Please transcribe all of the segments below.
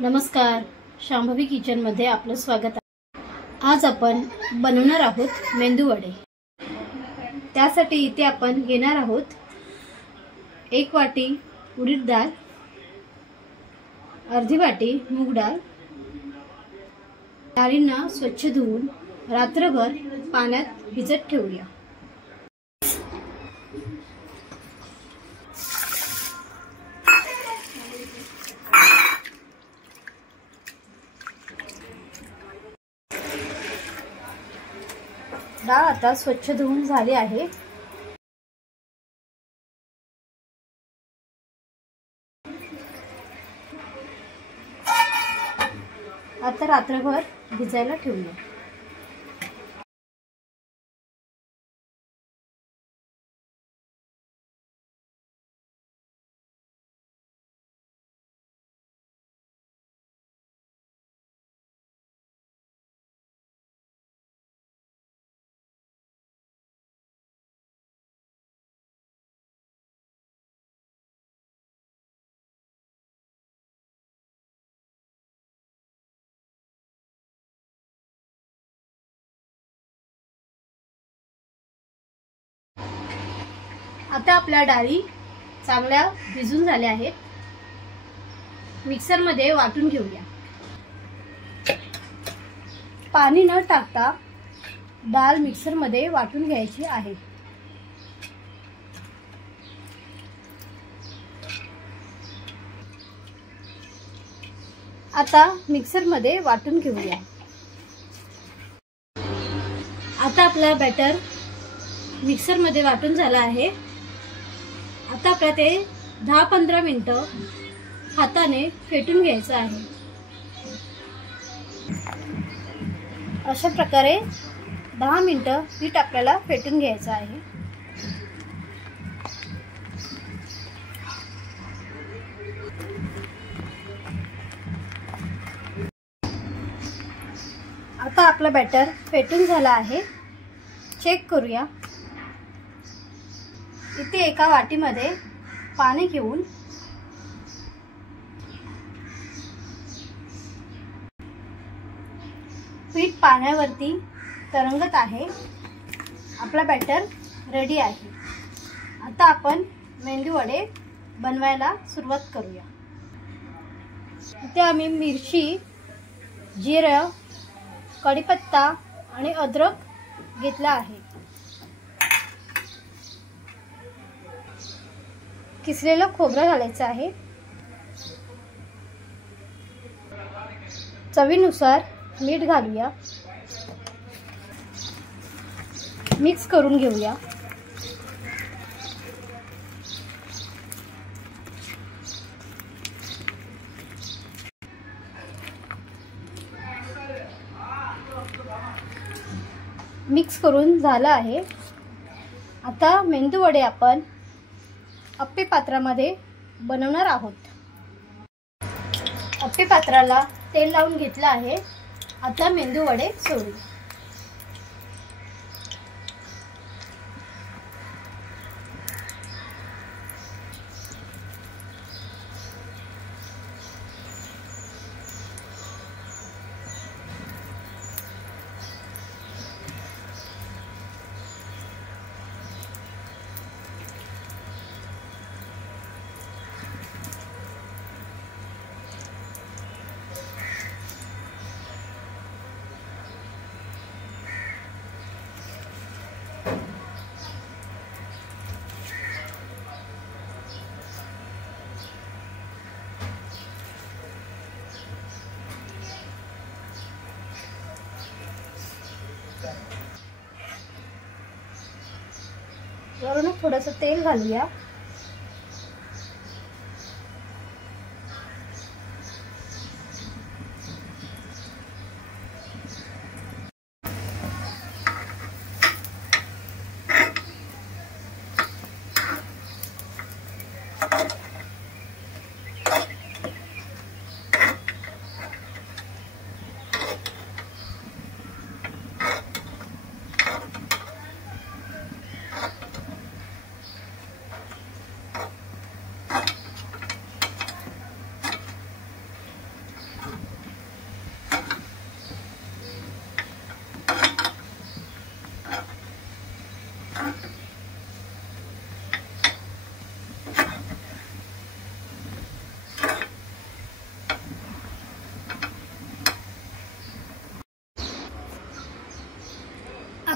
नमस्कार, शांभवी किचनमध्ये आपलं स्वागत आहे। आज आपण बनवणार आहोत मेंदू वडे। त्यासाठी इथे आपण घेणार आहोत 1 वाटी उडीद डाळ, अर्धी वाटी मूग डाळ। डाळींना स्वच्छ धुवून रात्रभर पाण्यात भिजत ठेवूया। डाळ आता स्वच्छ धुवून झाली आहे। आता रात्रभर भिजायला ठेवूया। आता आपल्या डाळी चांगल्या भिजून झाल्या आहेत। मिक्सर मध्ये वाटून घेऊया। पाणी न टाकता डाळ मिक्सर मध्ये वाटून घ्यायची आहे। आता मिक्सर मध्ये वाटून घेऊया। आता आपला बॅटर मिक्सर मध्ये वाटून झाला आहे। आता आपल्याला ते 10-15 मिनिटं हाताने फेटून घ्यायचं आहे। अशा प्रकारे 10 मिनिटं पीठ आपल्याला फेटून घ्यायचं आहे। आता आपलं बॅटर फेटून झालं आहे। चेक करूया। इथे एका वाटीमध्ये पाणी घेऊन पीठ पाण्यावरती तरंगत आहे। आपला बॅटर रेडी आहे। आता आपण मेंदू वडे बनवायला सुरुवात करूया। इथे आम्ही मिरची, जिरं, कढीपत्ता आणि अद्रक घेतला आहे। किसलेलं खोबरं घालायचं आहे। चवीनुसार मीठ घालूया। मिक्स करून घेऊया। मिक्स करून झालं आहे। आता मेंदू वडे आपण अप्पे पात्रामध्ये बनवणार आहोत। अप्पे पात्राला तेल लावून घेतलं आहे। आता मेंदू वडे सोडू। वरून थोडंसं तेल घालूया।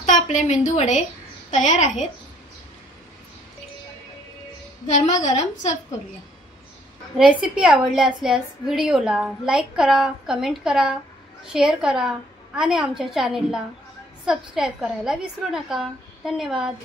आता आपले मेंदू वडे तयार आहेत. गरमागरम सर्व करूया. रेसिपी आवडली असल्यास व्हिडिओला लाईक करा, कमेंट करा, शेअर करा आणि आमच्या चॅनेलला सबस्क्राईब करायला विसरू नका. धन्यवाद.